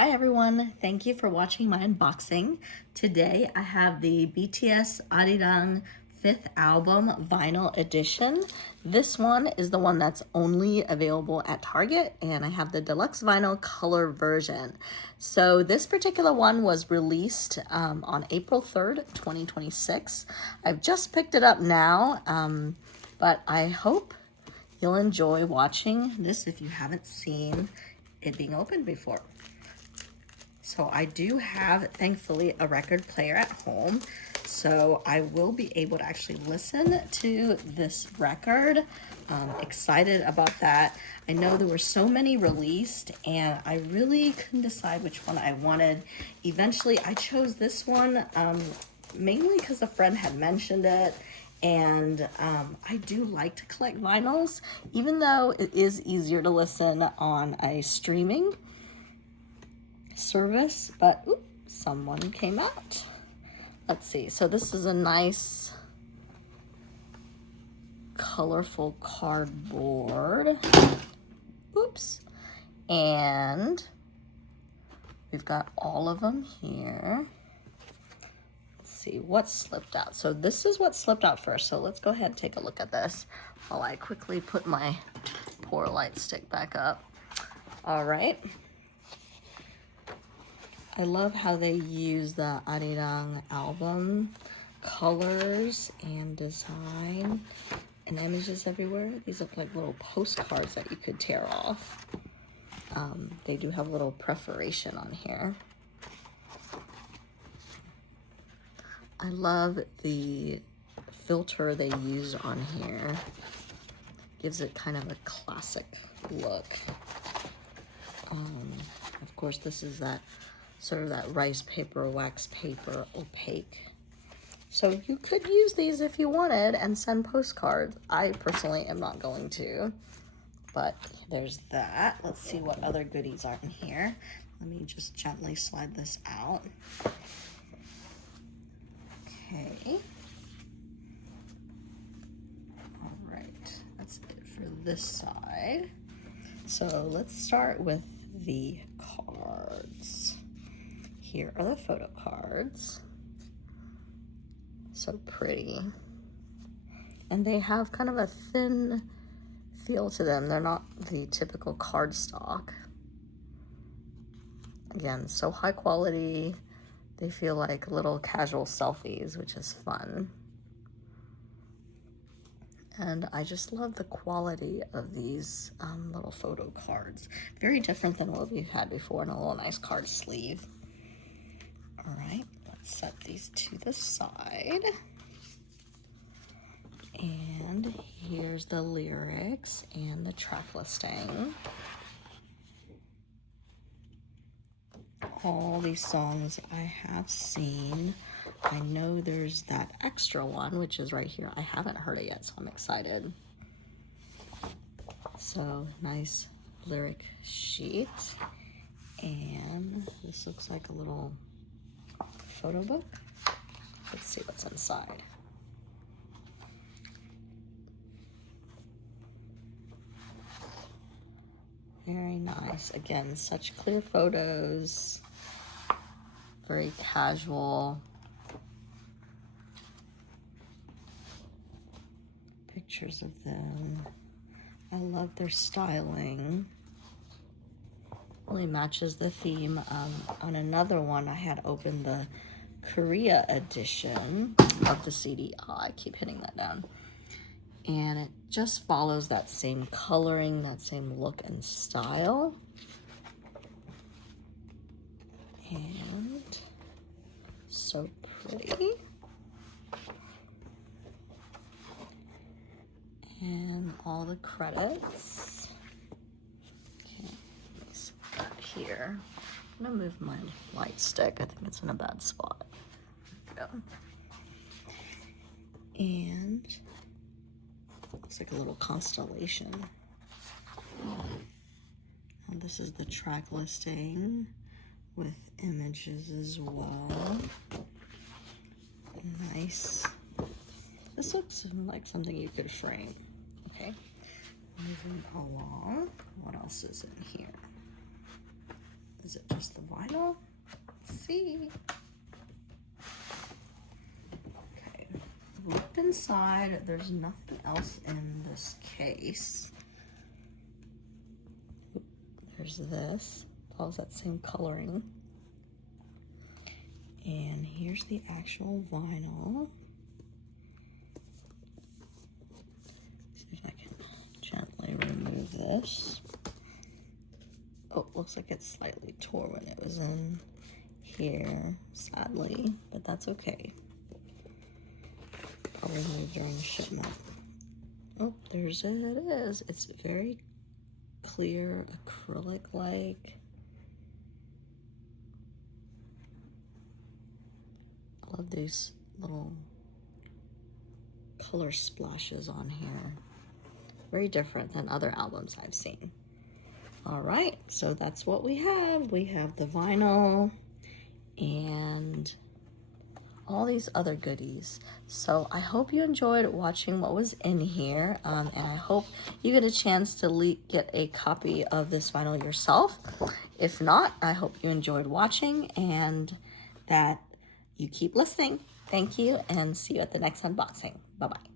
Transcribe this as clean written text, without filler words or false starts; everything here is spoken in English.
Hi everyone, thank you for watching my unboxing. Today I have the BTS Arirang 5th album vinyl edition. This one is the one that's only available at Target, and I have the deluxe vinyl color version. So this particular one was released on April 3rd, 2026. I've just picked it up now, but I hope you'll enjoy watching this if you haven't seen it being opened before. So I do have, thankfully, a record player at home. So I will be able to actually listen to this record. Excited about that. I know there were so many released and I really couldn't decide which one I wanted. Eventually I chose this one mainly because a friend had mentioned it. And I do like to collect vinyls, even though it is easier to listen on a streaming service, but someone came out. Let's see. So this is a nice colorful cardboard. Oops. And we've got all of them here. Let's see what slipped out. So this is what slipped out first. So let's go ahead and take a look at this while I quickly put my poor light stick back up. All right. I love how they use the Arirang album colors and design and images everywhere. These look like little postcards that you could tear off. They do have a little perforation on here. I love the filter they use on here. Gives it kind of a classic look. Of course, this is that sort of that rice paper, wax paper, opaque. So you could use these if you wanted and send postcards. I personally am not going to, but there's that. Let's see what other goodies are in here. Let me just gently slide this out. Okay. All right, that's it for this side. So let's start with the cards. Here are the photo cards. So pretty. And they have kind of a thin feel to them. They're not the typical cardstock. Again, so high quality. They feel like little casual selfies, which is fun. And I just love the quality of these little photo cards. Very different than what we've had before, and a little nice card sleeve. All right, let's set these to the side. And here's the lyrics and the track listing. All these songs I have seen. I know there's that extra one, which is right here. I haven't heard it yet, so I'm excited. So nice lyric sheet. And this looks like a little photo book. Let's see what's inside. Very nice. Again, such clear photos. Very casual. Pictures of them. I love their styling. Really matches the theme. On another one, I had opened the Korea edition of the CD. Oh, I keep hitting that down. And it just follows that same coloring, that same look and style. And so pretty. And all the credits. Okay, let me see what I got here. I'm gonna move my light stick. I think it's in a bad spot. There we go. And looks like a little constellation. And this is the track listing with images as well. Nice. This looks like something you could frame. Okay, moving along. What else is in here? Is it just the vinyl? Let's see. Okay, looked inside. There's nothing else in this case. There's this. Follows that same coloring. And here's the actual vinyl. See if I can gently remove this. Oh, looks like it's slightly tore when it was in here, sadly, but that's okay. Probably moved during the shipment. Oh, there's it. It is. It's very clear, acrylic-like. I love these little color splashes on here. Very different than other albums I've seen. All right, so that's what we have. We have the vinyl and all these other goodies. So I hope you enjoyed watching what was in here, and I hope you get a chance to get a copy of this vinyl yourself. If not, I hope you enjoyed watching and that you keep listening. Thank you, and see you at the next unboxing. Bye-bye.